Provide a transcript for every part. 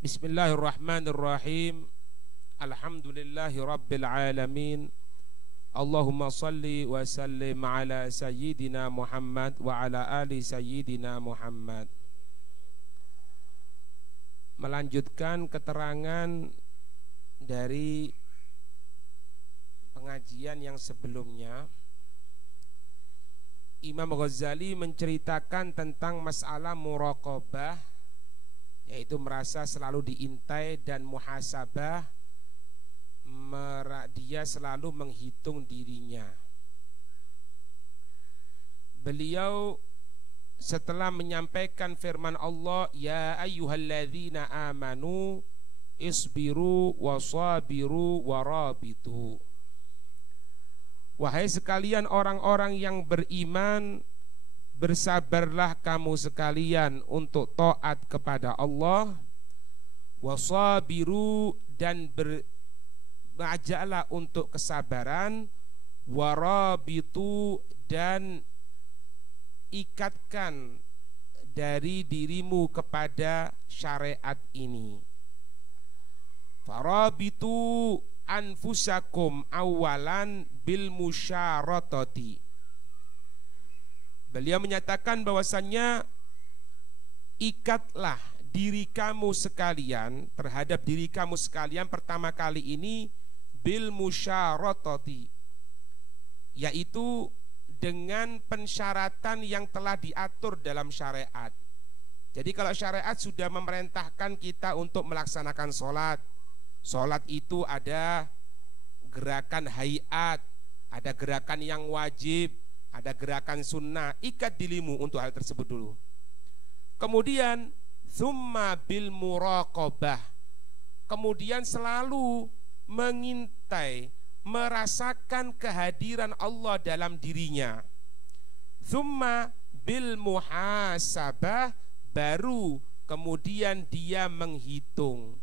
Bismillahirrahmanirrahim. Alhamdulillahi rabbil alamin. Allahumma salli wa sallim ala sayyidina Muhammad wa ala ali sayyidina Muhammad. Melanjutkan keterangan dari pengajian yang sebelumnya, Imam Ghazali menceritakan tentang masalah muraqabah, yaitu merasa selalu diintai, dan muhasabah, dia selalu menghitung dirinya. Beliau setelah menyampaikan firman Allah, ya ayyuhalladzina amanu isbiru wasabiru warabitu. Wahai sekalian orang-orang yang beriman, bersabarlah kamu sekalian untuk taat kepada Allah, wasabiru, dan berajaklah untuk kesabaran, warabitu, dan ikatkan dari dirimu kepada syariat ini. Farabitu anfusakum awalan bil musyaratati. Beliau menyatakan bahwasannya ikatlah diri kamu sekalian terhadap diri kamu sekalian pertama kali ini bil musyaratati, yaitu dengan pensyaratan yang telah diatur dalam syariat. Jadi kalau syariat sudah memerintahkan kita untuk melaksanakan sholat, sholat itu ada gerakan hayat, ada gerakan yang wajib, ada gerakan sunnah. Ikat dirimu untuk hal tersebut dulu. Kemudian tsumma bil muraqabah, kemudian selalu mengintai, merasakan kehadiran Allah dalam dirinya. Tsumma bil muhasabah, baru kemudian dia menghitung.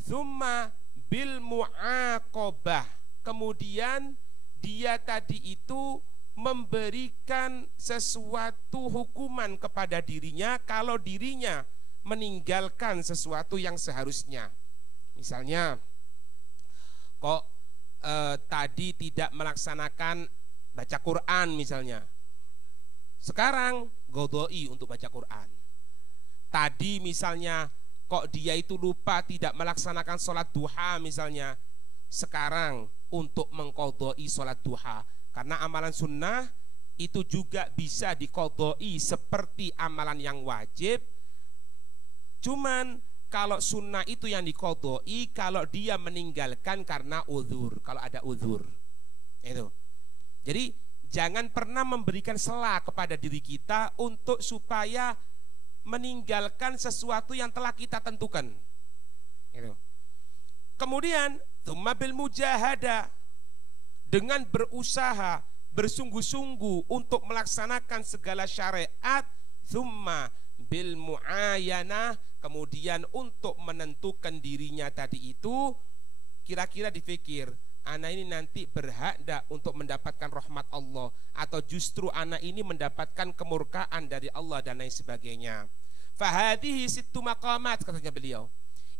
Tsumma bil muaqabah, kemudian dia tadi itu memberikan sesuatu hukuman kepada dirinya kalau dirinya meninggalkan sesuatu yang seharusnya. Misalnya, kok tadi tidak melaksanakan baca Quran misalnya, sekarang godoi untuk baca Quran. Tadi misalnya kok dia itu lupa tidak melaksanakan sholat duha misalnya, sekarang untuk mengqodoi sholat duha. Karena amalan sunnah itu juga bisa diqodoi seperti amalan yang wajib. Cuman kalau sunnah itu yang diqodoi kalau dia meninggalkan karena uzur, kalau ada uzur. Itu. Jadi jangan pernah memberikan sela kepada diri kita untuk supaya meninggalkan sesuatu yang telah kita tentukan. Itu. Kemudian tsumma bil mujahadah, dengan berusaha, bersungguh-sungguh untuk melaksanakan segala syariat. Tsumma bil muayanah, kemudian untuk menentukan dirinya tadi itu, kira-kira dipikir, anak ini nanti berhak enggak untuk mendapatkan rahmat Allah, atau justru anak ini mendapatkan kemurkaan dari Allah dan lain sebagainya. Fahadihi sittu maqamat, katanya beliau.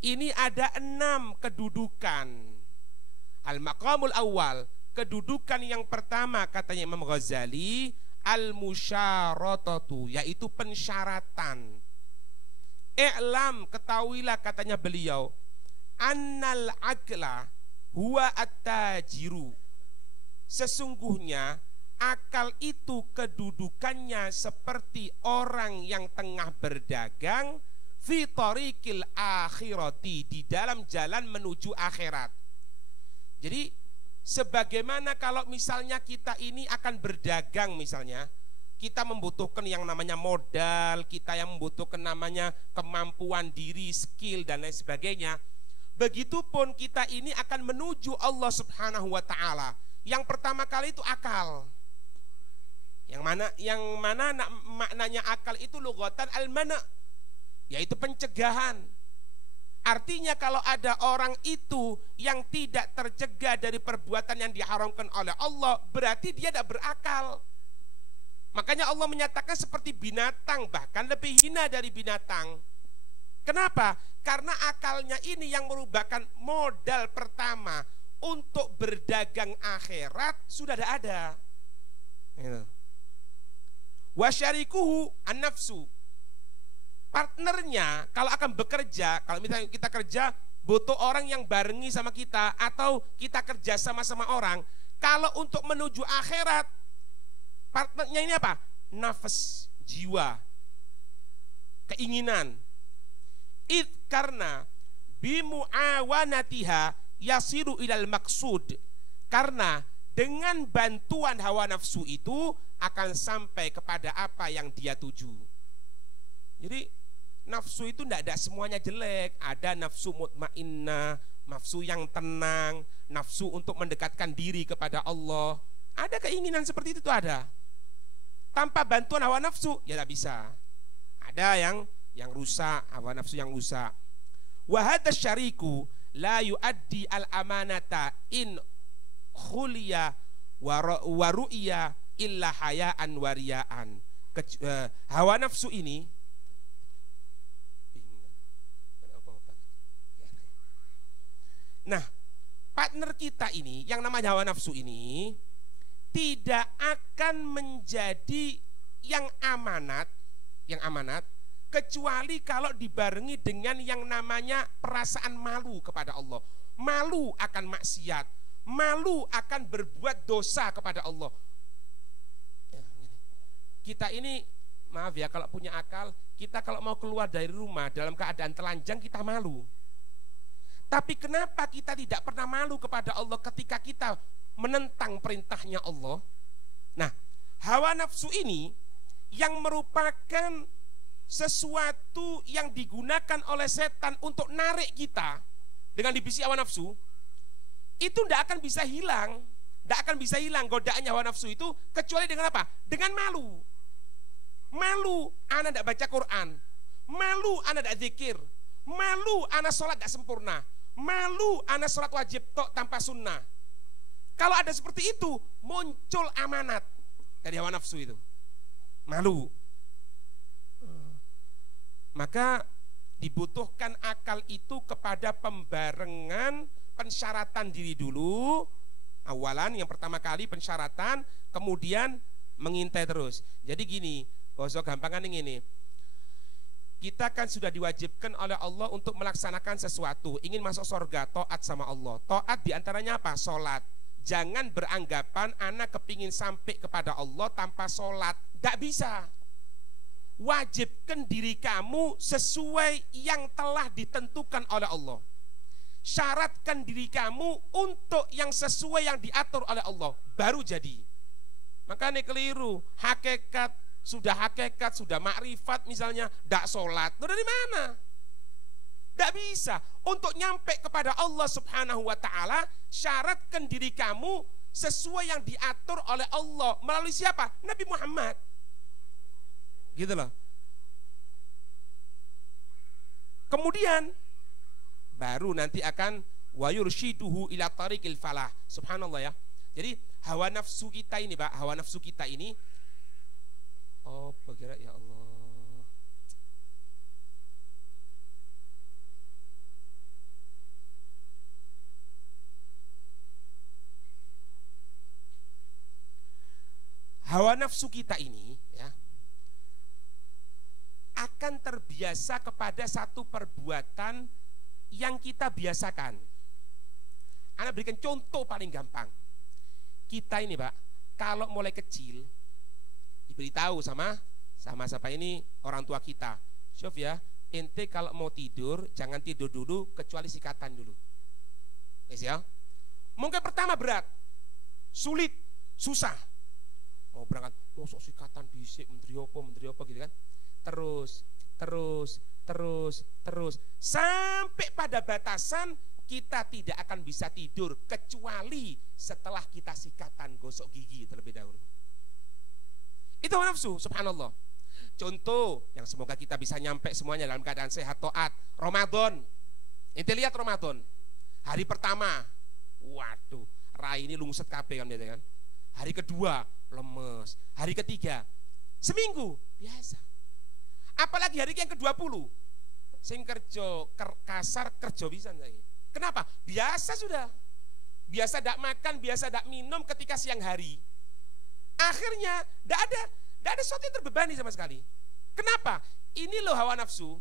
Ini ada 6 kedudukan. Al-maqamul awal, kedudukan yang pertama katanya Imam Ghazali, al-musyaratatu, yaitu pensyaratan. I'lam, ketahuilah katanya beliau, annal aqla huwa at-tajiru, sesungguhnya akal itu kedudukannya seperti orang yang tengah berdagang fi tariqil akhirati, di dalam jalan menuju akhirat. Jadi sebagaimana kalau misalnya kita ini akan berdagang, misalnya kita membutuhkan yang namanya modal, kita yang membutuhkan namanya kemampuan diri, skill dan lain sebagainya. Begitupun kita ini akan menuju Allah Subhanahu wa taala. Yang pertama kali itu akal. Yang mana maknanya akal itu lughatan al-mana', yaitu pencegahan. Artinya kalau ada orang itu yang tidak tercegah dari perbuatan yang diharamkan oleh Allah, berarti dia tidak berakal. Makanya Allah menyatakan seperti binatang, bahkan lebih hina dari binatang. Kenapa? Karena akalnya ini yang merupakan modal pertama untuk berdagang akhirat sudah ada. Wasyarikuhu an-nafsu. Partnernya kalau akan bekerja, kalau misalnya kita kerja butuh orang yang barengi sama kita atau kita kerja sama-sama orang. Kalau untuk menuju akhirat, partnernya ini apa? Nafas, jiwa, keinginan. Karena bimu'awanatiha yasiru ilal maksud. Karena dengan bantuan hawa nafsu itu akan sampai kepada apa yang dia tuju. Jadi nafsu itu tidak ada semuanya jelek. Ada nafsu mutmainnah, nafsu yang tenang, nafsu untuk mendekatkan diri kepada Allah. Ada keinginan seperti itu tuh ada. Tanpa bantuan hawa nafsu ya tidak bisa. Ada yang rusak, hawa nafsu yang rusak. Wa hadza syariku la yuaddi al amanata in khuliya wa ru'ya illa hayaan wariyaan. Hawa nafsu ini nah, partner kita ini yang namanya hawa nafsu ini tidak akan menjadi yang amanat kecuali kalau dibarengi dengan yang namanya perasaan malu kepada Allah. Malu akan maksiat, malu akan berbuat dosa kepada Allah. Kita ini, maaf ya kalau punya akal, kita kalau mau keluar dari rumah dalam keadaan telanjang kita malu. Tapi kenapa kita tidak pernah malu kepada Allah ketika kita menentang perintahnya Allah? Nah, hawa nafsu ini yang merupakan sesuatu yang digunakan oleh setan untuk narik kita dengan dibisi hawa nafsu, itu tidak akan bisa hilang. Tidak akan bisa hilang godaannya hawa nafsu itu kecuali dengan apa? Dengan malu. Malu, anak tidak baca Quran. Malu, anak tidak zikir. Malu, anak sholat tidak sempurna. Malu, anak sholat wajib tok tanpa sunnah. Kalau ada seperti itu, muncul amanat dari hawa nafsu itu. Malu. Maka dibutuhkan akal itu kepada pembarengan pensyaratan diri dulu. Awalan, yang pertama kali pensyaratan, kemudian mengintai terus. Jadi gini, bosok gampangan ini. Kita kan sudah diwajibkan oleh Allah untuk melaksanakan sesuatu. Ingin masuk surga, taat sama Allah. Taat diantaranya apa? Sholat. Jangan beranggapan anak kepingin sampai kepada Allah tanpa sholat. Tidak bisa. Wajibkan diri kamu sesuai yang telah ditentukan oleh Allah. Syaratkan diri kamu untuk yang sesuai yang diatur oleh Allah. Baru jadi. Makanya keliru. Hakikat, sudah makrifat misalnya, tidak sholat, itu dari mana? Tidak bisa. Untuk nyampe kepada Allah subhanahu wa ta'ala, syaratkan diri kamu sesuai yang diatur oleh Allah. Melalui siapa? Nabi Muhammad. Gitu loh. Kemudian, baru nanti akan wa yurshiduhu ila tariqil falah. Subhanallah ya. Jadi hawa nafsu kita ini, Pak, hawa nafsu kita ini, oh, bergerak ya Allah. Hawa nafsu kita ini ya akan terbiasa kepada satu perbuatan yang kita biasakan. Ana berikan contoh paling gampang. Kita ini, Pak, kalau mulai kecil diberitahu sama siapa ini, orang tua kita. Syuf ya, ente kalau mau tidur jangan tidur dulu kecuali sikatan dulu. Yes ya. Mungkin pertama berat, sulit, susah. Mau berangkat, mau sok sikatan bisik, menteri apa gitu kan. Terus sampai pada batasan kita tidak akan bisa tidur kecuali setelah kita sikatan, gosok gigi terlebih dahulu. Itu hawa nafsu, subhanallah. Contoh yang semoga kita bisa nyampe semuanya dalam keadaan sehat, taat. Ramadan. Ente lihat Ramadan. Hari pertama, waduh, rai ini lungset kabeh kan gitu kan. Hari kedua, lemes. Hari ketiga, seminggu, biasa. Apalagi hari yang ke-20, sing kerja kasar kerja pisan saiki. Kenapa? Biasa sudah. Biasa tidak makan, biasa tidak minum ketika siang hari. Akhirnya tidak ada sesuatu yang terbebani sama sekali. Kenapa? Ini loh hawa nafsu.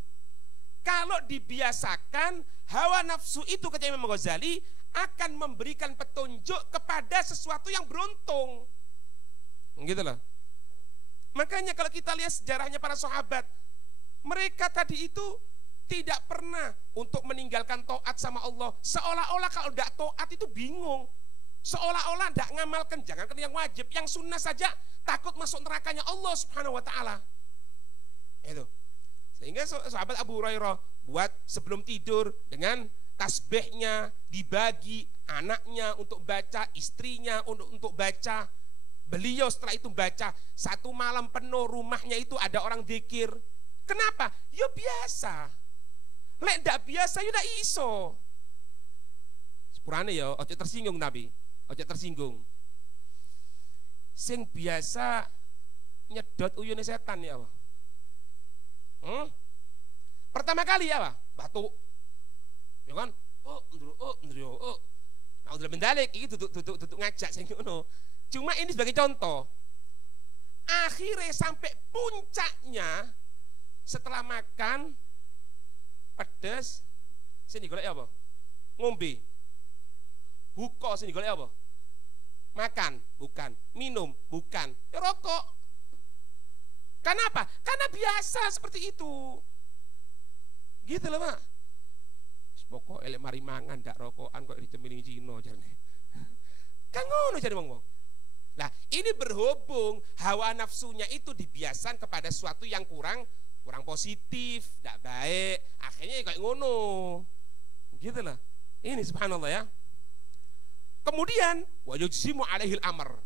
Kalau dibiasakan, hawa nafsu itu kata Imam Ghazali akan memberikan petunjuk kepada sesuatu yang beruntung. Gitu loh. Makanya kalau kita lihat sejarahnya para sahabat, mereka tadi itu tidak pernah untuk meninggalkan taat sama Allah. Seolah-olah kalau tidak taat itu bingung. Seolah-olah tidak ngamalkan, jangankan yang wajib, yang sunnah saja takut masuk nerakanya Allah Subhanahu wa taala. Itu. Sehingga sahabat Abu Hurairah buat sebelum tidur dengan tasbihnya dibagi, anaknya untuk baca, istrinya untuk baca. Beliau setelah itu baca, satu malam penuh rumahnya itu ada orang zikir. Kenapa? Ya biasa. Lek ndak biasa ya ndak iso. Sepurane ya ojo tersinggung Nabi, ojo tersinggung. Sing biasa nyedot uyune setan ya Allah. Pertama kali ya Allah, batuk. Ya kan? Nah, udah mendalik iki duduk ngajak sing ngono. Cuma ini sebagai contoh. Akhirnya sampai puncaknya setelah makan pedes, sini golek apa? Ngombe. Buka sini golek apa? Makan, bukan. Minum, bukan. Ya rokok. Kenapa? Karena biasa seperti itu. Gitu loh, Pak. Pokok elek mari mangan ndak rokokan kok dicemili Cina jarene. Kan ngono jare wong. Nah, ini berhubung hawa nafsunya itu dibiasakan kepada sesuatu yang kurang positif, tidak baik, akhirnya kayak ngono. Gitu lah. Ini subhanallah ya. Kemudian wa yujzimu alaihil amr.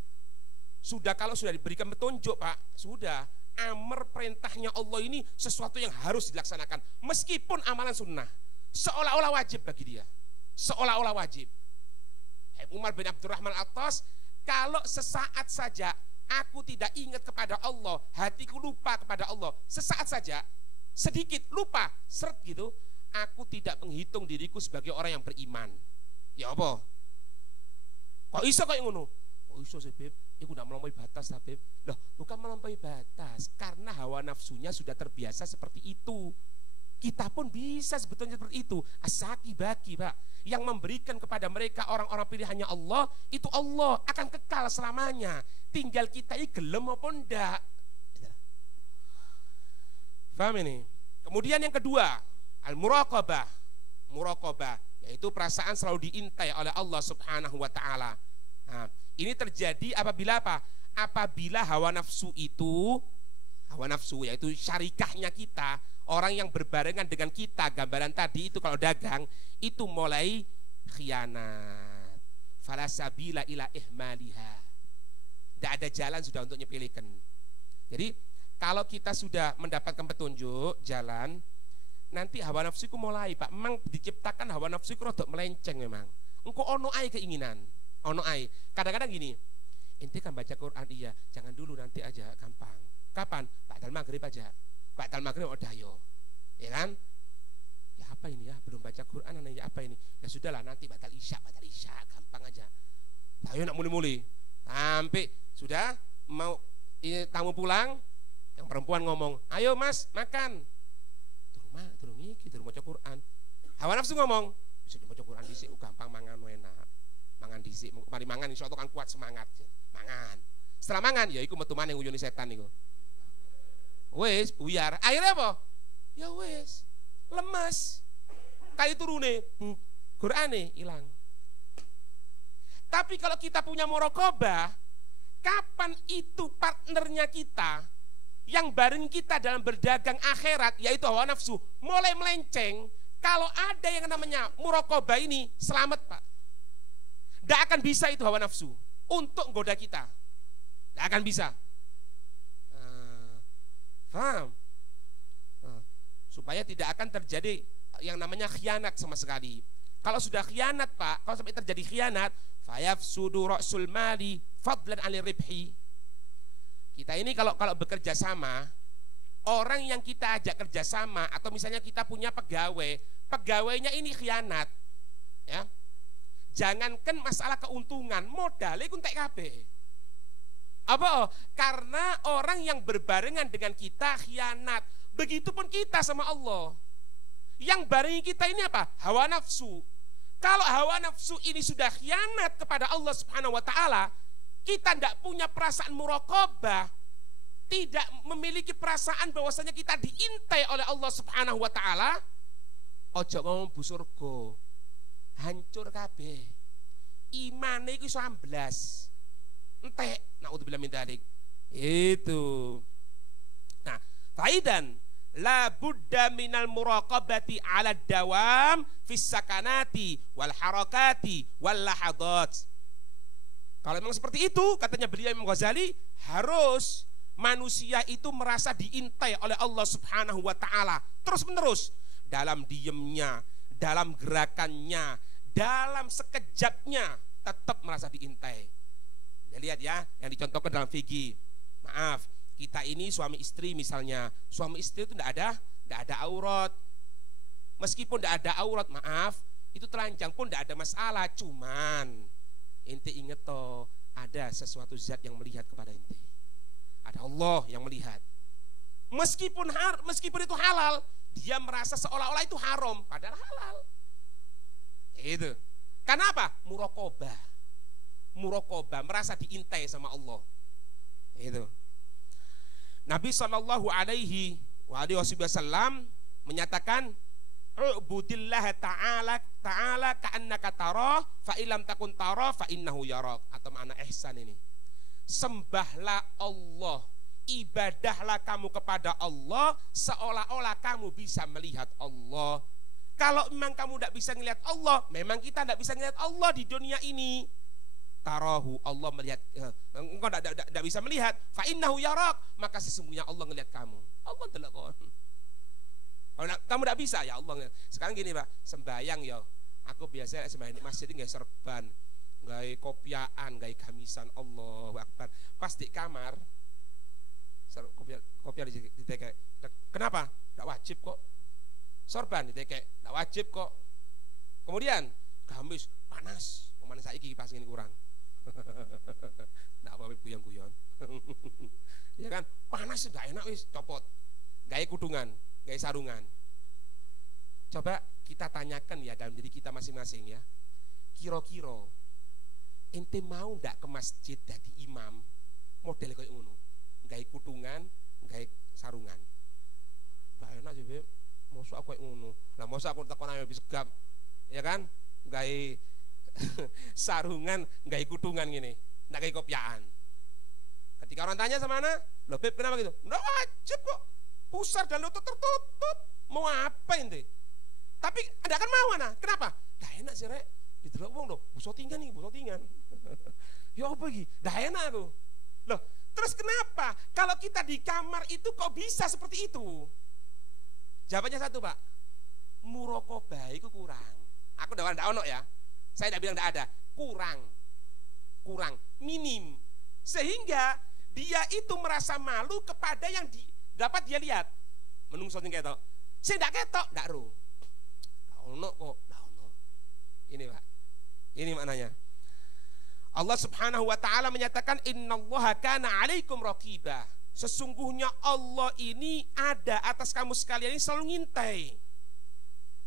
Kalau sudah diberikan petunjuk, Pak, sudah amr perintahnya Allah ini sesuatu yang harus dilaksanakan meskipun amalan sunnah. Seolah-olah wajib bagi dia. Seolah-olah wajib. Umar bin Abdurrahman Al-Attas, kalau sesaat saja aku tidak ingat kepada Allah, hatiku lupa kepada Allah, sesaat saja, sedikit lupa, seret gitu, aku tidak menghitung diriku sebagai orang yang beriman. Ya apa? Kok iso kayak ngono? Kok iso sih, Beb? Iku udah melampaui batas, Beb. Loh, bukan melampaui batas, karena hawa nafsunya sudah terbiasa seperti itu. Kita pun bisa sebetulnya seperti itu. Asaki baki, Pak. Yang memberikan kepada mereka orang-orang pilihannya Allah, itu Allah akan kekal selamanya. Tinggal kita ini gelem apa enggak. Paham ini? Kemudian yang kedua, al-muraqabah. Muraqabah, yaitu perasaan selalu diintai oleh Allah Subhanahu wa taala. Nah, ini terjadi apabila apa? Apabila hawa nafsu yaitu syarikahnya kita, orang yang berbarengan dengan kita, gambaran tadi itu kalau dagang itu mulai khianat. Falasabila ila ihmaliha. Tidak ada jalan sudah untuk nyepelekan. Jadi kalau kita sudah mendapatkan petunjuk jalan, nanti hawa nafsu ku mulai, Pak. Memang diciptakan hawa nafsu ku rodok melenceng memang. Engko ono ae keinginan, ono ae. Kadang-kadang gini, inti kan baca Quran iya, jangan dulu nanti aja gampang. Kapan? Ba'dal maghrib aja. Ba'dal maghrib udah yo. Ya kan? Ya apa ini ya? Belum baca Quran ya apa ini? Ya sudahlah nanti batal isya, gampang aja. Ayo nak muli-muli. Sampai sudah mau ini tamu pulang, yang perempuan ngomong, "Ayo Mas, makan." Turun baca Quran. Hawa nafsu ngomong, "Bisa dibaca Quran dhisik, gampang mangan enak." Mangan dhisik, mari mangan insyaallah kan kuat semangat. Mangan. Setelah mangan ya iku metu maneh nguyoni setan niku. Wes buyar. Akhirnya apa? Ya wes lemes. Kayak turune Qur'ane hilang. Tapi kalau kita punya muraqabah, kapan itu partnernya kita yang bareng kita dalam berdagang akhirat, yaitu hawa nafsu, mulai melenceng, kalau ada yang namanya muraqabah ini, selamat, Pak. Tidak akan bisa itu hawa nafsu untuk menggoda kita. Tidak akan bisa. Paham? Supaya tidak akan terjadi yang namanya khianat sama sekali. Kalau sudah khianat, Pak, kalau sampai terjadi khianat, fayafsudu ra'sul mali fadlan 'anil ribhi. Kita ini kalau bekerja sama, orang yang kita ajak kerjasama atau misalnya kita punya pegawai, pegawainya ini khianat, ya, jangankan masalah keuntungan, modalnya ku entek kabeh. Apa? Karena orang yang berbarengan dengan kita khianat. Begitupun kita sama Allah. Yang barengi kita ini apa? Hawa nafsu. Kalau hawa nafsu ini sudah khianat kepada Allah Subhanahu wa taala, kita tidak punya perasaan muraqabah, tidak memiliki perasaan bahwasanya kita diintai oleh Allah Subhanahu wa taala, ojo ngomong bu surga. Hancur kabeh. Imane iku iso amblas. Entek, naudzubillah min dzalik. Itu. Nah, faidan la budda minal muraqabati 'ala dawam fis sakanati wal harakati wal lahadat. Kalau memang seperti itu, katanya beliau Imam Ghazali, harus manusia itu merasa diintai oleh Allah Subhanahu wa taala terus-menerus dalam diemnya, dalam gerakannya, dalam sekejapnya tetap merasa diintai. Lihat ya, yang dicontohkan dalam fikih. Maaf, kita ini suami istri misalnya, suami istri itu tidak ada aurat. Meskipun tidak ada aurat, maaf, itu telanjang pun tidak ada masalah. Cuman ente inget toh, ada sesuatu zat yang melihat kepada ente. Ada Allah yang melihat. Meskipun itu halal, dia merasa seolah-olah itu haram, padahal halal. Itu. Karena apa? Muraqabah, merasa diintai sama Allah. Itu. Nabi Shallallahu Alaihi Wasallam menyatakan, "Ubudillah ta'ala ka'annaka tarah, fa illam takun tarah fa innahu yarak." Atau makna ihsan ini. Sembahlah Allah, ibadahlah kamu kepada Allah seolah-olah kamu bisa melihat Allah. Kalau memang kamu tidak bisa melihat Allah, memang kita tidak bisa melihat Allah di dunia ini. Tarahu, Allah melihat, engkau tidak bisa melihat, fa innahu yarak, maka sesungguhnya Allah melihat kamu. Allah delok kon. Kalau kamu tidak bisa, ya Allah. Sekarang gini Pak, sembayang ya. Aku biasa sembayang di masjid nggak serban, nggak kopiaan, nggak gamisan, Allahu Akbar. Pas di kamar, kopiah ditekek. Kenapa? Tidak wajib kok. Sorban ditekek, tidak wajib kok. Kemudian gamis panas, kemana saiki pas ini kurang. Nggak apa-apa guyon-guyon. Ya kan, panas sudah enak wis, copot. Gaya kudungan, gaya sarungan. Coba kita tanyakan ya dalam diri kita masing-masing ya. Kira-kira ente mau ndak ke masjid jadi imam model kayak ngono? Gaya kudungan, gaya sarungan. Nggak enak sih, Beb. Mosok aku kayak ngono. Lah mosok aku takon ayo bisa segap. Ya kan? Gaya sarungan, gaya kudungan gini, nggak kayak kopiaan. Ketika orang tanya sama anak, loh Beb kenapa gitu? Nggak wajib kok, pusar dan lutut tertutup, mau apa ini? Tapi ada kan mau anak, kenapa? Gak enak sih rek, didelok wong loh, busotingan nih, busotingan. Ya apa lagi? Gak enak aku. Loh, terus kenapa? Kalau kita di kamar itu kok bisa seperti itu? Jawabannya satu Pak, muraqabah itu kurang. Aku udah ono ya. Saya tidak bilang tidak ada, kurang, minim. Sehingga dia itu merasa malu kepada yang dapat dia lihat. Menungso sing ketok. Sing ndak ketok, ndak ro. Ndak ono kok, ndak ono. Ini Pak. Ini maknanya. Allah Subhanahu wa taala menyatakan innallaha kana 'alaikum raqiba. Sesungguhnya Allah ini ada atas kamu sekalian, ini selalu ngintai.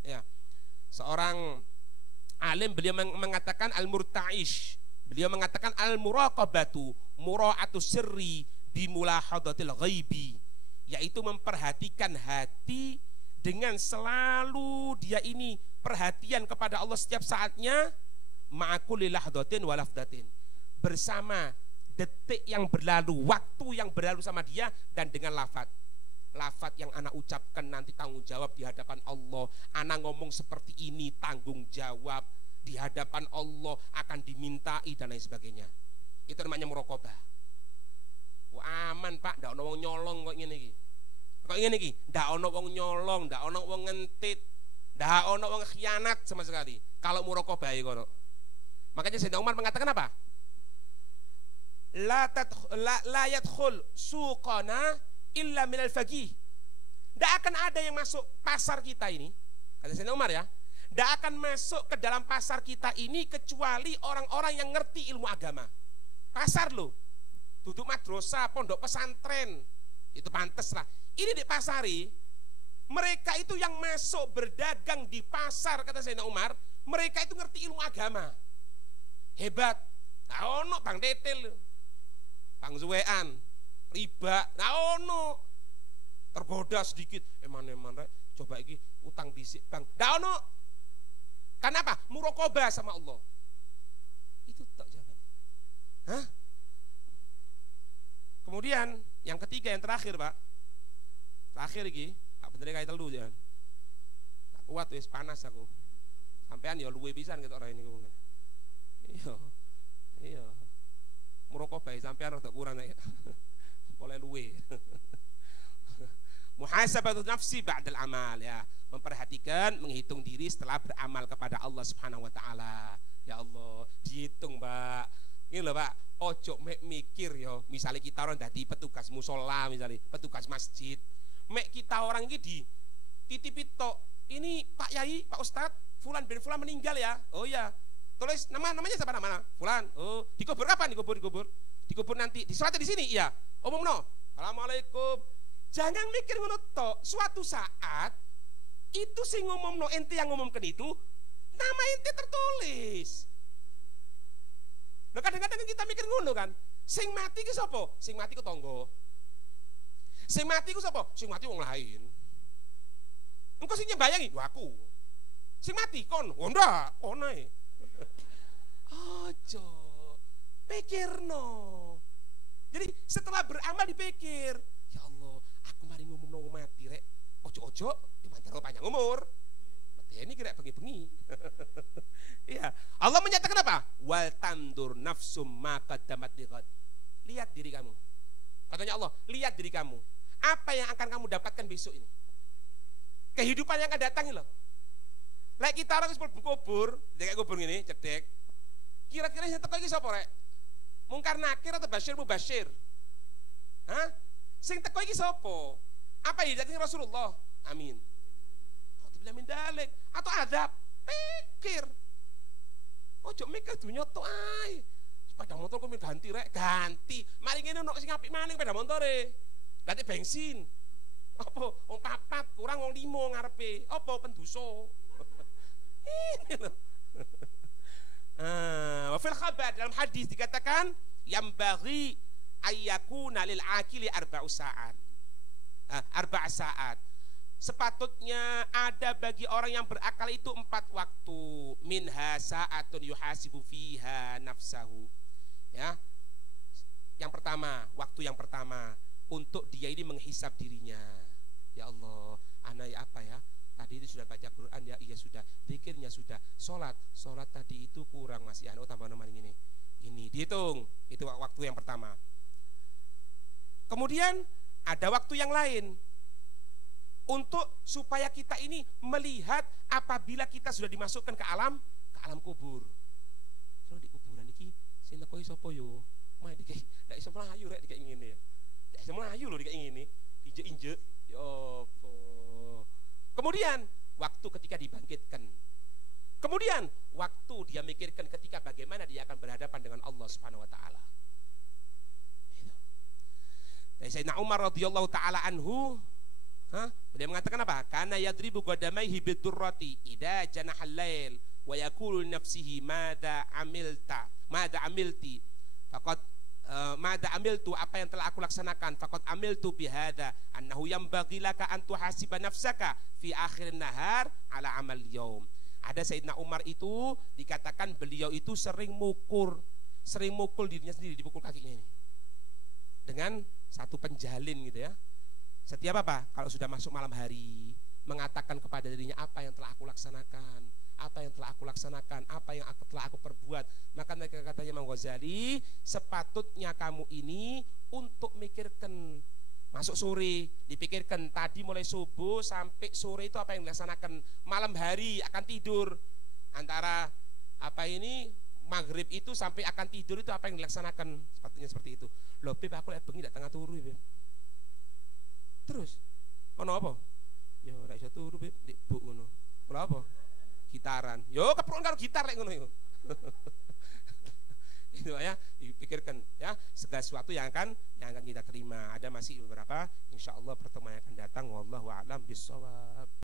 Ya. Seorang alim beliau mengatakan al-murta'ish. Beliau mengatakan al-muraqabatu mura'atu sirri bimulahadatil ghaibi, yaitu memperhatikan hati dengan selalu dia ini perhatian kepada Allah setiap saatnya, ma'akulli lahdatin wa lafdatin, bersama detik yang berlalu, waktu yang berlalu sama dia, dan dengan lafaz yang anak ucapkan nanti tanggung jawab di hadapan Allah. Anak ngomong seperti ini tanggung jawab di hadapan Allah, akan dimintai dan lain sebagainya. Itu namanya muraqabah. Wah, aman Pak, ndak ono wong nyolong kok ngene iki. Kok ngene iki, ndak ono wong nyolong, ndak ono wong ngentit, ndak ono wong khianat sama sekali. Kalau muraqabah iki kono. Makanya Sayyidina Umar mengatakan apa? La yadkhul suqana illa minal faqih Tidak akan ada yang masuk pasar kita ini, kata Sayyidina Umar ya, tidak akan masuk ke dalam pasar kita ini kecuali orang-orang yang ngerti ilmu agama. Pasar loh, duduk madrasah, pondok pesantren, itu pantes lah. Ini di pasari, mereka itu yang masuk berdagang di pasar, kata Sayyidina Umar, mereka itu ngerti ilmu agama. Hebat. Nah ono Bang Tetel, Bang Zuwean, riba, nah ono tergoda sedikit, eman-eman rek, coba iki utang disik Bang. Nah ono. Kenapa? Muraqabah sama Allah. Itu tak jawabannya. Hah? Kemudian yang ketiga, yang terakhir Pak. Terakhir iki, tak bener kayak telu jangan. Tak kuat wis panas aku. Sampean ya luwe pisan ketok ora ini ngomong. Iya. Iya. Muraqabah sampean rada kurang nek. Boleh luwe. Muhasabatu nafsi ba'dal amal ya, memperhatikan, menghitung diri setelah beramal kepada Allah Subhanahu wa taala. Ya Allah, dihitung, Mbak. Ini loh, Pak, ojo mek mikir yo, misalnya kita orang dadi petugas musola, misalnya petugas masjid. Mek kita orang ini di titipi tok. Ini Pak Yai, Pak Ustadz, fulan bin fulan meninggal ya. Oh ya. Tulis namanya siapa namanya? Fulan. Oh, dikubur kapan? Dikubur nanti. Disolatnya di sini? Iya. Omongno. Assalamualaikum. Jangan mikir ngono tok. Suatu saat itu sing ngomongno, ente yang ngomongkan itu nama ente tertulis. Nah kadang-kadang kita mikir ngono kan. Sing mati ki sapa? Sing mati ku tangga. Sing mati ku sapa? Sing mati wong lain. Engko sing nyembayangi aku. Sing mati kon. Oh ndak, kono ae. Ojo. Pikirno. Jadi setelah beramal dipikir, ya Allah, aku mari ngomong mati rek. Ojo-ojo dimantel panjang umur. Mati ini kira bengi-bengi. Iya. Allah menyatakan apa? Wal tandur nafsum ma qaddamat lighad. Lihat diri kamu. Katanya Allah, lihat diri kamu. Apa yang akan kamu dapatkan besok ini? Kehidupan yang akan datang loh. Lek kita orang sebelum kubur, kayak kubur ini, cedek. Kira-kira yang teko iki sapa rek? Mungkar nakir atau Bashir Mubashir? Hah? Sing teko iki sapa? Apa hidatnya Rasulullah? Amin. Alhamdulillah min dalik. Atau adab? Pikir. Ojo mikir dunya tok ae. Sepeda motor kok ganti rek, ganti. Mari ngene ono sing apik maning sepeda motore. Ganti bensin. Apa? Wong 4 kurang wong 5 ngarepe. Apa pendoso? Ini loh. Wafil khabar dalam hadis dikatakan yang bagi ayyakuna lil akili arba'u sa'at. Arba' sa'at. Sepatutnya ada bagi orang yang berakal itu 4 waktu. Minha sa'atun yuhasibu fiha nafsahu. Ya. Yang pertama, waktu yang pertama untuk dia ini menghisab dirinya. Ya Allah, anai apa ya? Tadi itu sudah baca Quran ya, iya sudah. Zikirnya sudah. Sholat tadi itu kurang masih. Oh tambah nomor ini. Ini dihitung. Itu waktu yang pertama. Kemudian ada waktu yang lain untuk supaya kita ini melihat apabila kita sudah dimasukkan ke alam kubur. Kalau di kuburan iki sing nekoi sapa yo? Mah dikek ndak iso mlayu rek dikek ngene ya. Ndak iso mlayu lho dikek ngene. Injek-injek. Ya apa? Kemudian waktu ketika dibangkitkan. Kemudian waktu dia mikirkan ketika bagaimana dia akan berhadapan dengan Allah Subhanahu wa taala. Dari Sayyidina Umar radhiyallahu taala anhu, beliau mengatakan apa? Kana yadribu qadamaihi bidurrati idza janaha al-lail wa yaqulu nafsihi madza amilti faqad madza amiltu, apa yang telah aku laksanakan, faqad amiltu bihadza annahu yanbaghi laka an tuhasiba nafsaka fi akhir nahar ala amal yaum. Ada Sayyidina Umar itu dikatakan beliau itu sering mukul dirinya sendiri, dipukul kakinya ini dengan satu penjalin gitu ya. Setiap apa? Kalau sudah masuk malam hari, mengatakan kepada dirinya apa yang telah aku laksanakan, apa yang telah aku laksanakan, apa yang telah aku perbuat. Maka katanya Imam Ghazali, sepatutnya kamu ini untuk mikirkan masuk sore, dipikirkan tadi mulai subuh sampai sore itu apa yang dilaksanakan, malam hari akan tidur, antara apa ini maghrib itu sampai akan tidur itu apa yang dilaksanakan, sepatutnya seperti itu. Loh Beb, aku lihat bengi dak tengah turu Beb. Terus ono apa? Yo ora iso turu Beb, ndek buk ngono. Lha apa? Gitaran. Yo keprun karo gitar lek ngono yo. Itu ya, dipikirkan ya segala sesuatu yang akan kita terima. Ada masih beberapa, insya Allah pertemuan yang akan datang. Wallahu a'lam bishawab.